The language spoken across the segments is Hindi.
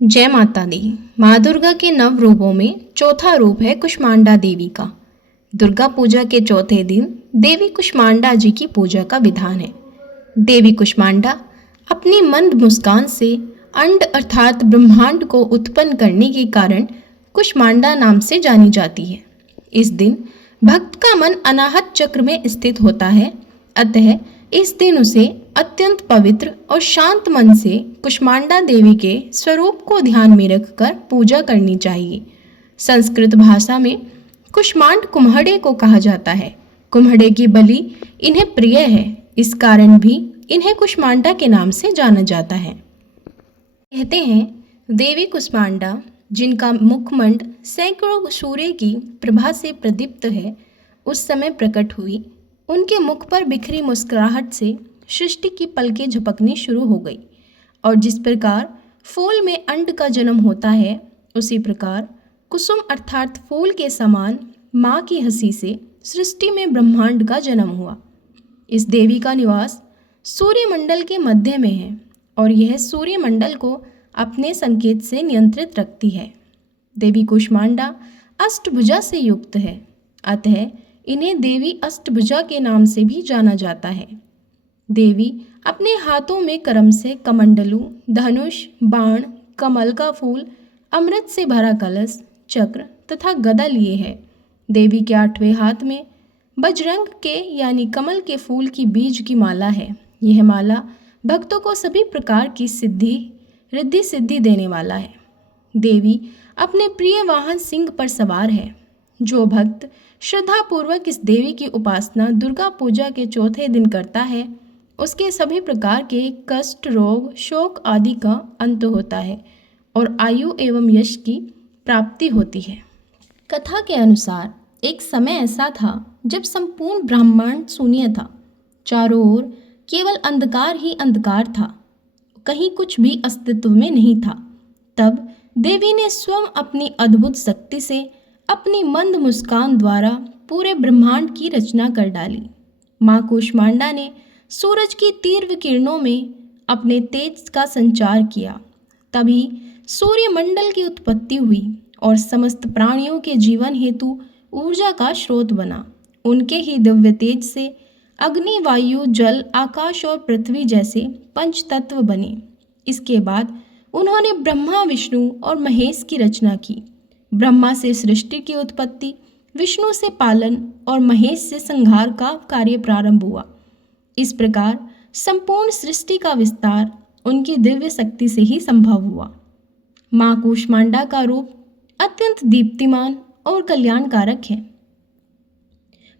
जय माता दी। माँ दुर्गा के नव रूपों में चौथा रूप है कुष्मांडा देवी का। दुर्गा पूजा के चौथे दिन देवी कुष्मांडा जी की पूजा का विधान है। देवी कुष्मांडा अपनी मंद मुस्कान से अंड अर्थात ब्रह्मांड को उत्पन्न करने के कारण कुष्मांडा नाम से जानी जाती है। इस दिन भक्त का मन अनाहत चक्र में स्थित होता है, अतः इस दिन उसे अत्यंत पवित्र और शांत मन से कुष्मांडा देवी के स्वरूप को ध्यान में रखकर पूजा करनी चाहिए। संस्कृत भाषा में कुष्मांड कुम्हड़े को कहा जाता है। कुम्हड़े की बलि इन्हें प्रिय है, इस कारण भी इन्हें कुष्मांडा के नाम से जाना जाता है। कहते हैं देवी कुष्मांडा, जिनका मुखमंड सैकड़ों सूर्य की प्रभा से प्रदीप्त है, उस समय प्रकट हुई। उनके मुख पर बिखरी मुस्कुराहट से सृष्टि की पलकें झपकनी शुरू हो गई, और जिस प्रकार फूल में अंड का जन्म होता है, उसी प्रकार कुसुम अर्थात फूल के समान माँ की हंसी से सृष्टि में ब्रह्मांड का जन्म हुआ। इस देवी का निवास सूर्यमंडल के मध्य में है और यह सूर्यमंडल को अपने संकेत से नियंत्रित रखती है। देवी कुष्मांडा अष्टभुजा से युक्त है, अतः इन्हें देवी अष्टभुजा के नाम से भी जाना जाता है। देवी अपने हाथों में क्रम से कमंडलू, धनुष, बाण, कमल का फूल, अमृत से भरा कलश, चक्र तथा गदा लिए है। देवी के 8वें हाथ में बजरंग के यानी कमल के फूल की बीज की माला है। यह माला भक्तों को सभी प्रकार की रिद्धि सिद्धि देने वाला है। देवी अपने प्रिय वाहन सिंह पर सवार है। जो भक्त श्रद्धापूर्वक इस देवी की उपासना दुर्गा पूजा के चौथे दिन करता है, उसके सभी प्रकार के कष्ट, रोग, शोक आदि का अंत होता है और आयु एवं यश की प्राप्ति होती है। कथा के अनुसार एक समय ऐसा था जब संपूर्ण ब्रह्मांड शून्य था। चारों ओर केवल अंधकार ही अंधकार था, कहीं कुछ भी अस्तित्व में नहीं था। तब देवी ने स्वयं अपनी अद्भुत शक्ति से अपनी मंद मुस्कान द्वारा पूरे ब्रह्मांड की रचना कर डाली। माँ कुष्मांडा ने सूरज की तीव्र किरणों में अपने तेज का संचार किया। तभी सूर्यमंडल की उत्पत्ति हुई और समस्त प्राणियों के जीवन हेतु ऊर्जा का स्रोत बना। उनके ही दिव्य तेज से अग्नि, वायु, जल, आकाश और पृथ्वी जैसे पंच तत्व बने। इसके बाद उन्होंने ब्रह्मा, विष्णु और महेश की रचना की। ब्रह्मा से सृष्टि की उत्पत्ति, विष्णु से पालन और महेश से संहार का कार्य प्रारंभ हुआ। इस प्रकार संपूर्ण सृष्टि का विस्तार उनकी दिव्य शक्ति से ही संभव हुआ। माँ कुष्मांडा का रूप अत्यंत दीप्तिमान और कल्याणकारक है।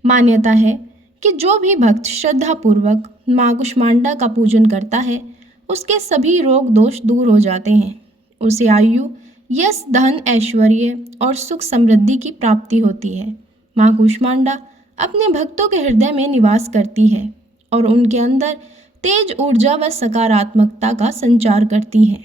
मान्यता है कि जो भी भक्त श्रद्धापूर्वक माँ कुष्मांडा का पूजन करता है, उसके सभी रोग दोष दूर हो जाते हैं। उसे आयु, यश, धन, ऐश्वर्य और सुख समृद्धि की प्राप्ति होती है। माँ कुष्मांडा अपने भक्तों के हृदय में निवास करती है और उनके अंदर तेज ऊर्जा व सकारात्मकता का संचार करती है।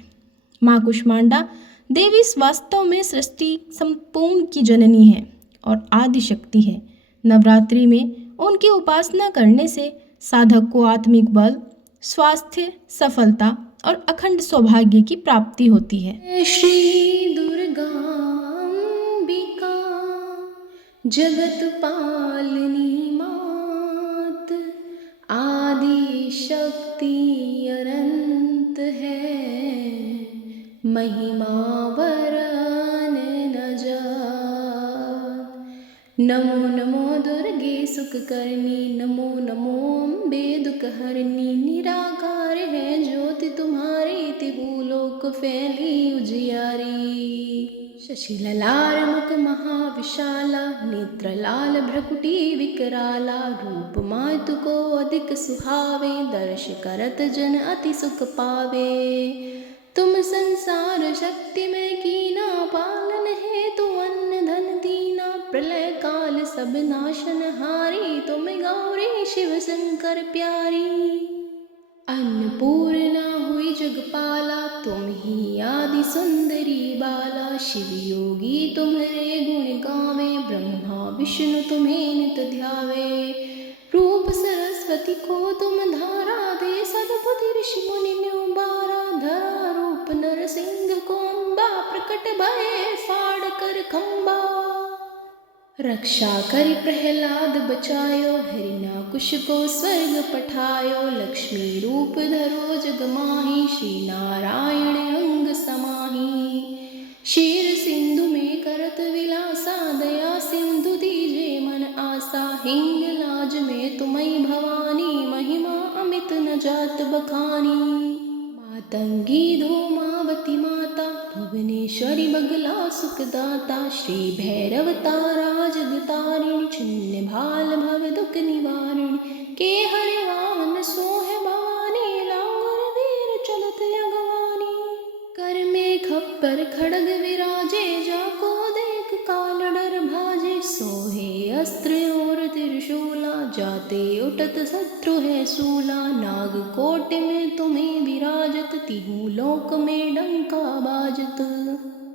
माँ कुष्मांडा देवी वास्तव में सृष्टि संपूर्ण की जननी है और आदि शक्ति है। नवरात्रि में उनकी उपासना करने से साधक को आत्मिक बल, स्वास्थ्य, सफलता और अखंड सौभाग्य की प्राप्ति होती है। श्री दुर्गा अंबिका जगत पालनी मात, आदि शक्ति अनंत है, महिमा वरन न जात। नमो नमो दुर्गे सुख करनी, नमो नमो अम्बे दुख हरनी। निराकार है ज्योति तुम्हारी, त्रिभुवलोक फैली उजियारी। शशि ललार मुख महाविशाला, नेत्र लाल भ्रकुटी विकराला। रूप मातु को अधिक सुहावे, दर्श करत जन अति सुख पावे। तुम संसार शक्ति में कीना, पालन है तो अन्न धन दीना। प्रलय काल सब नाशन हारी, तुम गौरी शिव शंकर प्यारी। अन्नपूर्णा हुई जगपाला, तुम ही आदि सुंदरी बाला। शिव योगी तुम्हारे गुण गावे, ब्रह्मा विष्णु तुम्हें नित ध्यावे। रूप सरस्वती को तुम धारा दे, सदबुद्धि ऋषि मुनि ने उबारा। धरा रूप नरसिंह को प्रकट भये फाड़ कर खंबा। रक्षा करि प्रहलाद बचायो, हिरण्याकुश को स्वर्ग पठायो। लक्ष्मी रूप धरो जग माही, श्री नारायण अंग समाही। क्षीर सिंधु में करत विलासा, दया सिंधु दीजे मन आसा। हिंग लाज में तुम्हई भवानी, महिमा अमित न जात बखानी। मातंगी धूमावती माता, भुवनेश्वरी बगला सुखदाता। श्री भैरव तारा जगतारिणी, छिन्न भाल भव दुख निवारिणी। के हरि वाहन सोहे भवानी, लांगुर वीर चलत अगवानी। कर में खप्पर खड़ग विराजे, जाको देख काल डर भाजे। सोहे अस्त्र और त्रिशूला, जाते उठत शत्रु है सूला। नाग कोट में तुम्हें विराजत, तिहु लोक में डंका बाजत।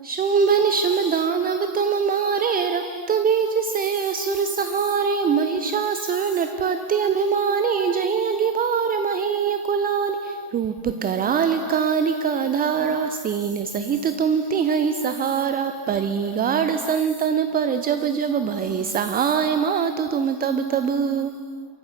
शुंभ निशुंभ दानव तुम मारे, रक्त बीज से असुर सहारे। महिषासुर नटपति अभिमानी, जहि अगिबार मही कुलानी। रूप कराल कालिका धारा, सेन सहित तुम तिहहि सहारा। परिगाढ़ संतन पर जब जब, भय सहाय मातु तुम तब तब।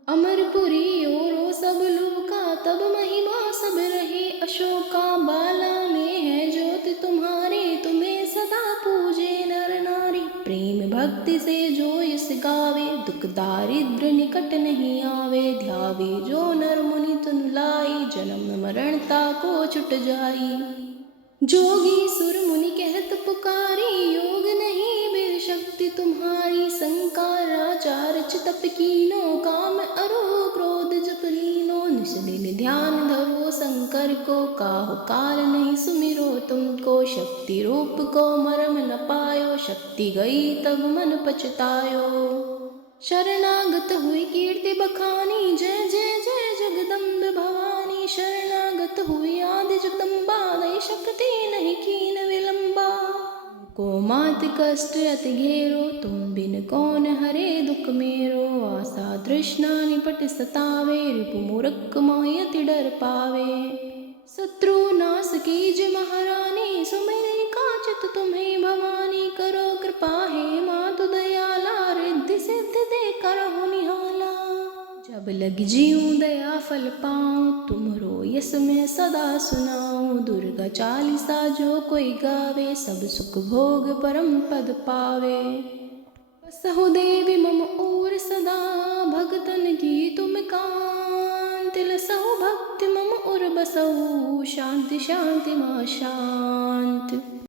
अमरपुरी ओरो सब लुका, तब महिमा सब रहे अशोका। बाला में है ज्योत तुम्हारी, तुम्हें सदा पूजे नर नारी। प्रेम भक्ति से जो यस गावे, दुख दारिद्र निकट नहीं आवे। ध्यावे जो नर मुनि तुन लाई, जन्म मरण ताको छुट जाई। जोगी सुर मुनि कहत पुकारी, योग नहीं बिर शक्ति तुम्हारी। संकाराचार चितप कीनो, काम अरो क्रोध जप लीनो। निस दिन ध्यान धरो शंकर को, काहु काल नहीं सुमिरो तुमको। शक्ति रूप को मरम न पायो, शक्ति गई तब मन पछतायो। शरणागत हुई कीर्ति बखानी, जय जय जय जगदम्ब भवानी। शरणागत हुई आदि जगदम्बा, दई शक्ति नहीं कीन विलंबा। को मात कष्ट अति घेरो, तुम बिन कौन हरे दुख मेरो। आशा तृष्णा निपट सतावे, रिपु मूर्ख मोहि अति डर पावे। शत्रु नाश कीज महारानी, सुमिरि काचित तुम्हें भवानी। करो कृपा हे मातु दयाला, रिद्धि सिद्धि दे करहु निहाला। जब लग जीऊँ दया फल पाऊँ, तुमरो यस मैं सदा सुनाऊँ। दुर्गा चालीसा जो कोई गावे, सब सुख भोग परम पद पावे। बसहु देवी मम ओर सदा, भगतन की तुम कांत। लसहु भक्ति मम उर बसहु, शांति शांति मां शांत।